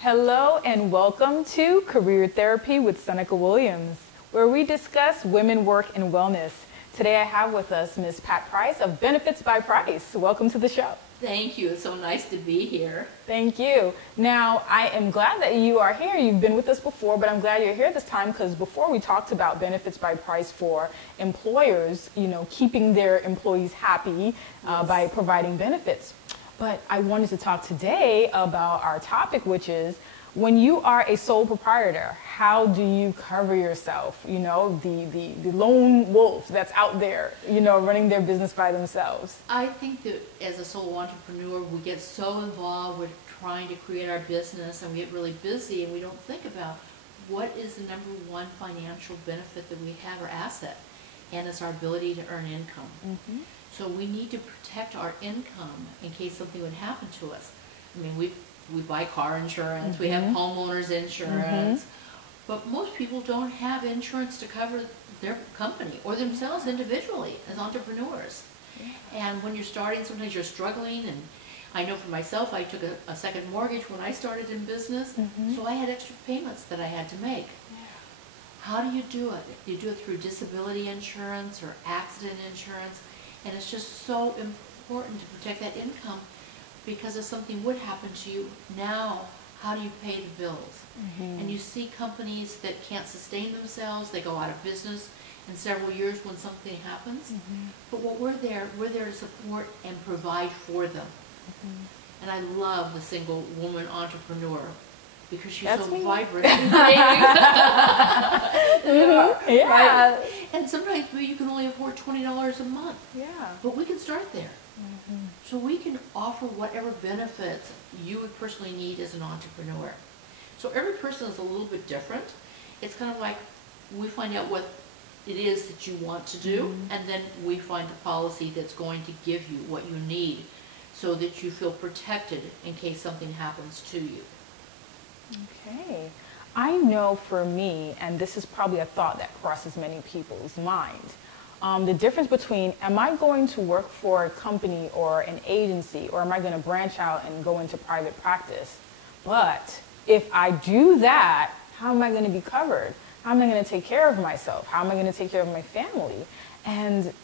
Hello and welcome to Career Therapy with Seneca Williams, where we discuss women, work, and wellness. Today I have with us Ms. Pat Price of Benefits by Price. Welcome to the show. Thank you. It's so nice to be here. Thank you. Now, I am glad that you are here. You've been with us before, but I'm glad you're here this time because before we talked about Benefits by Price for employers, keeping their employees happy by providing benefits. But I wanted to talk today about our topic, which is when you are a sole proprietor, how do you cover yourself? The lone wolf that's out there, running their business by themselves. I think that as a sole entrepreneur, we get so involved with trying to create our business and we get really busy and we don't think about what is the number one financial benefit that we have or asset, and it's our ability to earn income. Mm-hmm. So we need to protect our income in case something would happen to us. I mean, we buy car insurance, we have homeowners insurance, but most people don't have insurance to cover their company or themselves individually as entrepreneurs. And when you're starting, sometimes you're struggling, and I know for myself, I took a second mortgage when I started in business, so I had extra payments that I had to make. How do you do it? You do it through disability insurance or accident insurance. And it's just so important to protect that income because if something would happen to you, now how do you pay the bills? And you see companies that can't sustain themselves, they go out of business in several years when something happens. But what we're there to support and provide for them. And I love the single woman entrepreneur because she's so vibrant and right? And sometimes you can only afford $20 a month. But we can start there. So we can offer whatever benefits you would personally need as an entrepreneur. So every person is a little bit different. It's kind of like we find out what it is that you want to do, and then we find the policy that's going to give you what you need so that you feel protected in case something happens to you. Okay. I know for me, and this is probably a thought that crosses many people's mind, the difference between am I going to work for a company or an agency, or am I going to branch out and go into private practice? But if I do that, how am I going to be covered? How am I going to take care of myself? How am I going to take care of my family? And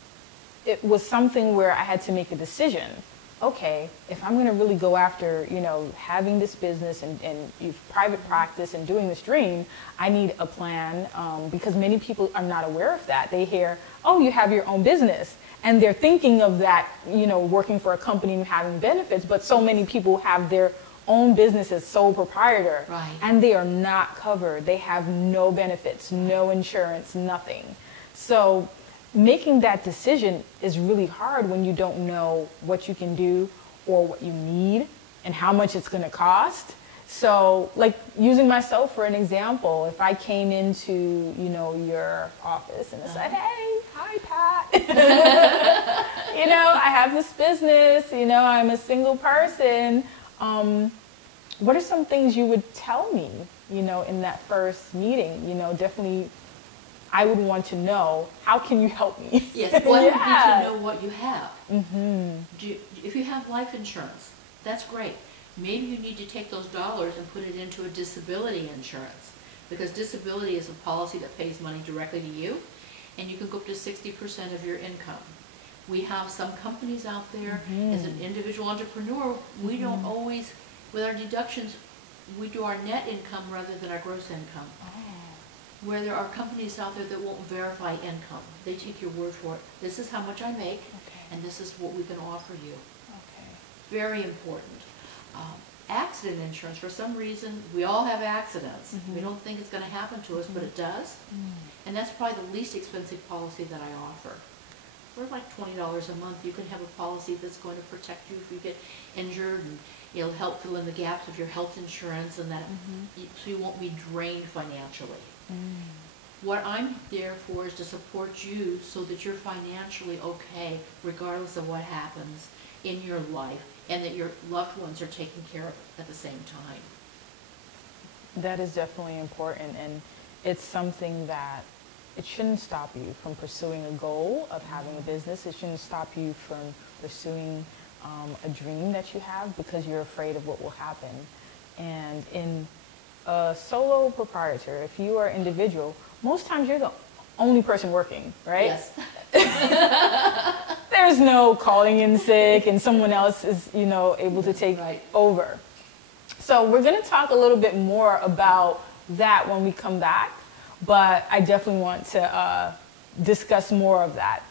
it was something where I had to make a decision. Okay, if I'm going to really go after, having this business and private practice and doing this dream, I need a plan because many people are not aware of that. They hear, oh, you have your own business. And they're thinking of that, working for a company and having benefits. But so many people have their own business as sole proprietor. And they are not covered. They have no benefits, no insurance, nothing. So making that decision is really hard when you don't know what you can do or what you need and how much it's going to cost. So, like using myself for an example, if I came into, your office and said, hey, hi, Pat, I have this business, I'm a single person. What are some things you would tell me, in that first meeting? Definitely I would want to know, how can you help me? Yes, well, you need to know what you have. If you have life insurance, that's great. Maybe you need to take those dollars and put it into a disability insurance, because disability is a policy that pays money directly to you, and you can go up to 60% of your income. We have some companies out there, as an individual entrepreneur, we don't always, with our deductions, we do our net income rather than our gross income. Where there are companies out there that won't verify income. They take your word for it. This is how much I make, and this is what we can offer you. Very important. Accident insurance, for some reason, we all have accidents. We don't think it's going to happen to us, but it does. And that's probably the least expensive policy that I offer. For like $20 a month, you can have a policy that's going to protect you if you get injured, and it'll help fill in the gaps of your health insurance, and that so you won't be drained financially. What I'm there for is to support you so that you're financially okay regardless of what happens in your life, and that your loved ones are taken care of at the same time. That is definitely important, and it's something that it shouldn't stop you from pursuing a goal of having a business. It shouldn't stop you from pursuing a dream that you have because you're afraid of what will happen. And in a solo proprietor, if you are individual, most times you're the only person working, right? Yes. There's no calling in sick and someone else is, able to take over. So we're going to talk a little bit more about that when we come back, but I definitely want to discuss more of that.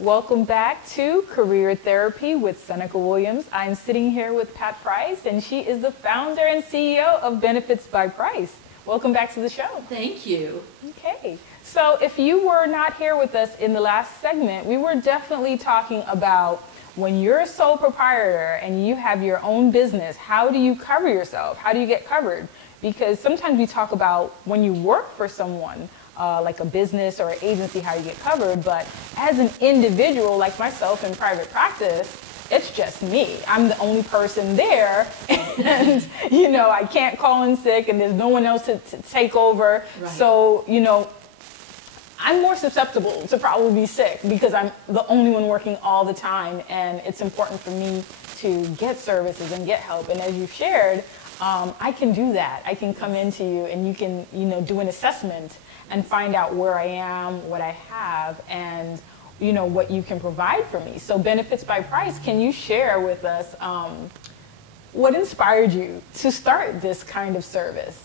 Welcome back to Career Therapy with Seneca Williams. I'm sitting here with Pat Price, and she is the founder and CEO of Benefits by Price. Welcome back to the show. Thank you. Okay, so if you were not here with us in the last segment, we were definitely talking about when you're a sole proprietor and you have your own business, how do you cover yourself? How do you get covered? Because sometimes we talk about when you work for someone, like a business or an agency, how you get covered. But as an individual like myself in private practice, it's just me. I'm the only person there, and I can't call in sick, and there's no one else to take over. Right. So I'm more susceptible to probably be sick because I'm the only one working all the time, and it's important for me to get services and get help. And as you've shared, I can do that. I can come into you, and you can do an assessment and find out where I am, what I have, and what you can provide for me. So Benefits by Price, can you share with us what inspired you to start this kind of service?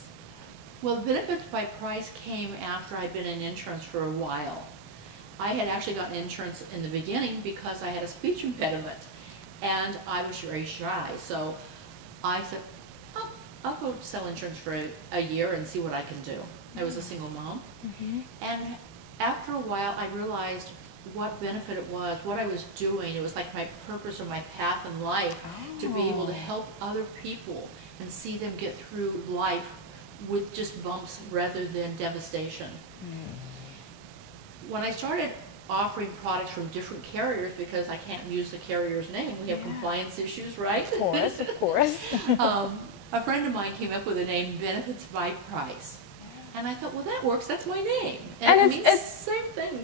Well, Benefits by Price came after I'd been in insurance for a while. I had actually gotten insurance in the beginning because I had a speech impediment, and I was very shy. So I said, I'll go sell insurance for a year and see what I can do. I was a single mom. Mm-hmm. And after a while, I realized what benefit it was, what I was doing. It was like my purpose or my path in life to be able to help other people and see them get through life with just bumps rather than devastation. When I started offering products from different carriers, because I can't use the carrier's name, we have compliance issues, right? Of course. A friend of mine came up with the name Benefits by Price. And I thought, well, that works. That's my name. And it means the same thing.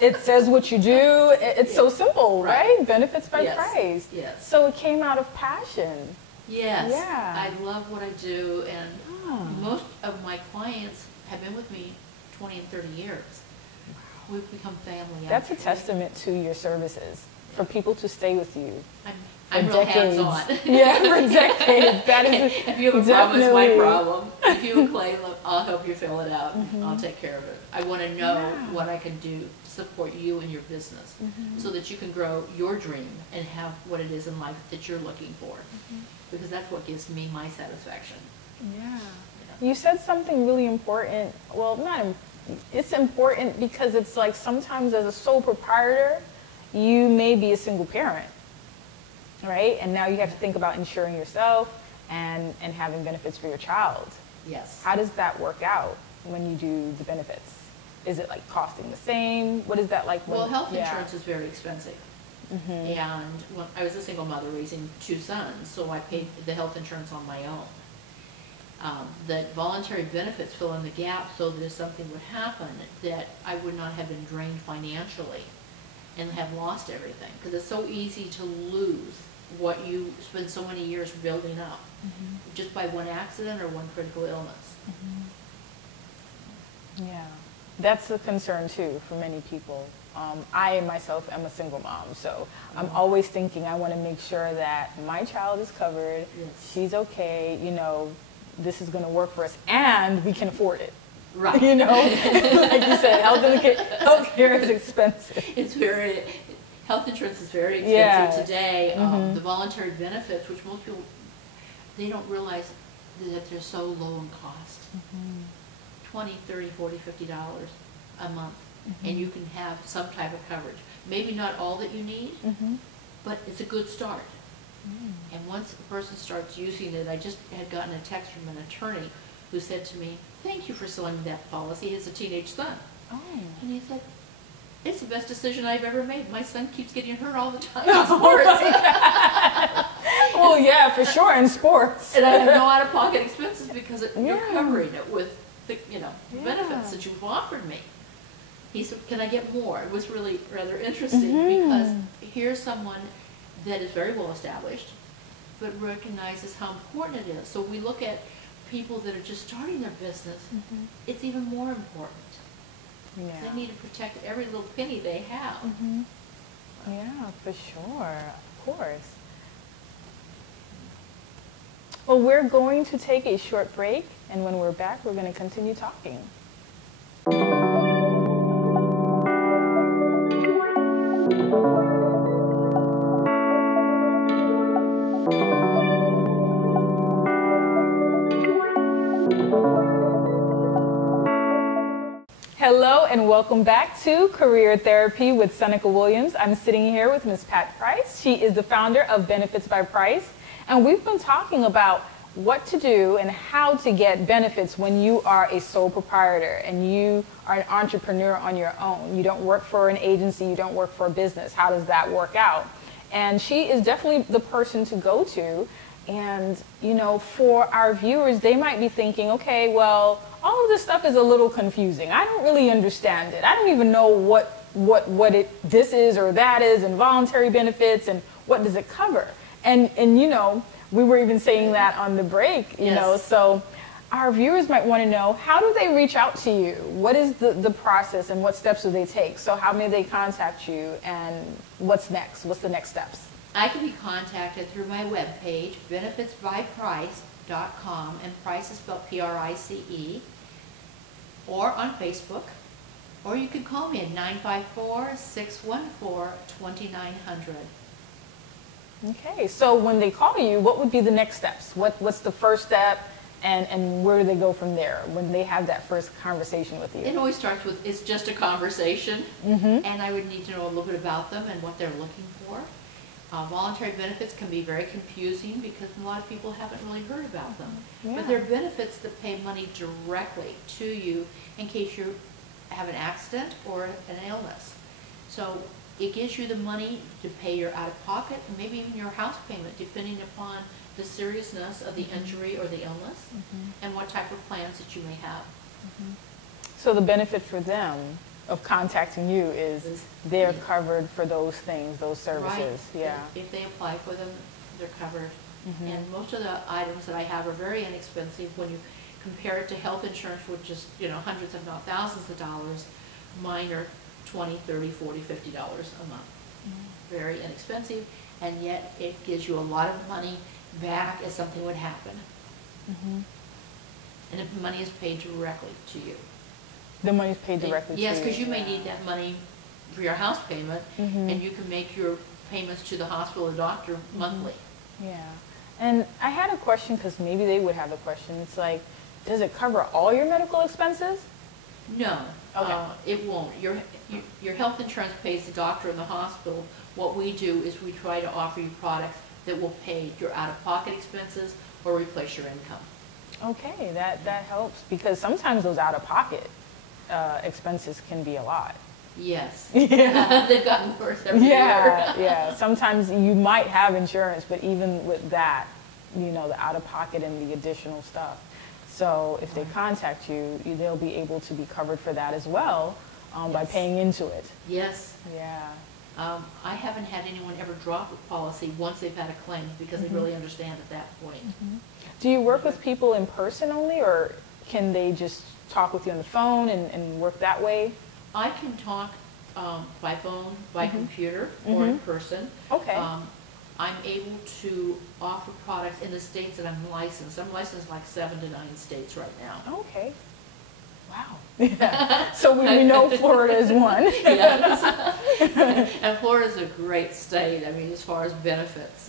It says what you do. It's so simple, right? Benefits by Price. Yes. So it came out of passion. Yes. Yeah. I love what I do, and most of my clients have been with me 20 and 30 years. Wow. We've become family. That's a testament to your services, for people to stay with you. I'm real hands-on. Yeah, for decades. That is if you have a problem, it's my problem. If you have a claim, I'll help you fill it out. I'll take care of it. I want to know what I can do to support you and your business so that you can grow your dream and have what it is in life that you're looking for. Because that's what gives me my satisfaction. Yeah. You said something really important. Well, it's important because it's like sometimes as a sole proprietor, you may be a single parent. Right? And now you have to think about insuring yourself and having benefits for your child. Yes. How does that work out when you do the benefits? Is it like costing the same? What is that like? Well, health insurance is very expensive. And when I was a single mother raising 2 sons, so I paid the health insurance on my own. The voluntary benefits fill in the gap so that if something would happen, that I would not have been drained financially and have lost everything. Because it's so easy to lose what you spend so many years building up just by one accident or one critical illness. Yeah, that's a concern too for many people. I myself am a single mom, so I'm always thinking I want to make sure that my child is covered, she's okay, this is going to work for us, and we can afford it. Right. Like you said, health care is expensive. Health insurance is very expensive today. The voluntary benefits, which most people, they don't realize that they're so low in cost. $20, $30, $40, $50 a month, and you can have some type of coverage. Maybe not all that you need, but it's a good start. And once a person starts using it, I just had gotten a text from an attorney who said to me, "Thank you for selling me that policy." He has a teenage son. Oh. And he said, "It's the best decision I've ever made. My son keeps getting hurt all the time in sports." Well, yeah, for sure, in sports. And I have no out-of-pocket expenses because you're Yeah. covering it with the benefits that you've offered me. He said, "Can I get more?" It was really rather interesting because here's someone that is very well established, but recognizes how important it is. So we look at people that are just starting their business, it's even more important. Yeah. They need to protect every little penny they have. Yeah, for sure, of course. Well, we're going to take a short break, and when we're back, we're going to continue talking. Hello and welcome back to Career Therapy with Seneca Williams. I'm sitting here with Ms. Pat Price. She is the founder of Benefits by Price, and we've been talking about what to do and how to get benefits when you are a sole proprietor and you are an entrepreneur on your own. You don't work for an agency, you don't work for a business. How does that work out? And she is definitely the person to go to. And, you know, for our viewers, they might be thinking, okay, well, all of this stuff is a little confusing. I don't really understand it. I don't even know what this is or that is, and voluntary benefits, and what does it cover. And you know, we were even saying that on the break, you know, so our viewers might want to know, how do they reach out to you? What is the process and what steps do they take? So how may they contact you, and what's next? What's the next steps? I can be contacted through my webpage, benefitsbyprice.com, and Price is spelled P-R-I-C-E, or on Facebook, or you can call me at 954-614-2900. Okay, so when they call you, what would be the next steps? What's the first step, and where do they go from there when they have that first conversation with you? It always starts with, it's just a conversation, and I would need to know a little bit about them and what they're looking for. Voluntary benefits can be very confusing because a lot of people haven't really heard about them. But they're benefits that pay money directly to you in case you have an accident or an illness. So it gives you the money to pay your out-of-pocket, and maybe even your house payment, depending upon the seriousness of the injury or the illness, and what type of plans that you may have. So the benefit for them of contacting you is they're covered for those things, those services. Right. Yeah. If they apply for them, they're covered. And most of the items that I have are very inexpensive when you compare it to health insurance, which is, you know, hundreds if not thousands of dollars. Mine are $20, $30, $40, $50 a month. Very inexpensive, and yet it gives you a lot of money back if something would happen. And if the money is paid directly to you. The money's paid directly to you. Yes, because you may need that money for your house payment, and you can make your payments to the hospital or doctor monthly. Yeah. And I had a question, because maybe they would have a question. It's like, does it cover all your medical expenses? No, Okay. it won't. Your health insurance pays the doctor and the hospital. What we do is we try to offer you products that will pay your out-of-pocket expenses or replace your income. Okay, that helps, because sometimes those out-of-pocket expenses can be a lot. Yes. They've gotten worse every year. Yeah. Sometimes you might have insurance, but even with that, you know, the out-of-pocket and the additional stuff. So if they contact you, they'll be able to be covered for that as well by paying into it. Yes. Yeah. I haven't had anyone ever drop a policy once they've had a claim because they really understand at that point. Do you work with people in person only, or can they just talk with you on the phone and work that way? I can talk by phone, by computer, or in person. Okay. I'm able to offer products in the states that I'm licensed. I'm licensed like 7 to 9 states right now. Okay. Wow. Yeah. So we know Florida is one. Yes. And Florida's a great state. I mean, as far as benefits,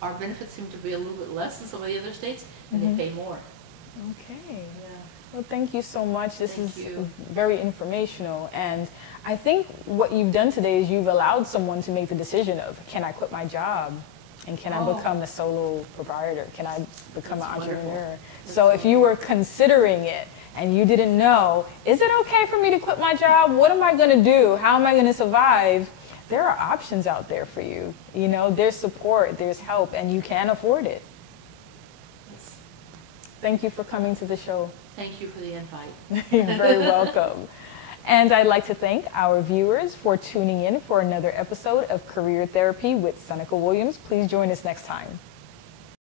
our benefits seem to be a little bit less than some of the other states, and they pay more. Okay. Well, thank you so much. This Thank is you. very informational. And I think what you've done today is you've allowed someone to make the decision of, can I quit my job? And can I become a solo proprietor? Can I become That's an entrepreneur? wonderful. So if you were considering it and you didn't know, is it okay for me to quit my job? What am I going to do? How am I going to survive? There are options out there for you. You know, there's support, there's help, and you can afford it. Yes. Thank you for coming to the show. Thank you for the invite. You're very welcome. And I'd like to thank our viewers for tuning in for another episode of Career Therapy with Seneca Williams. Please join us next time.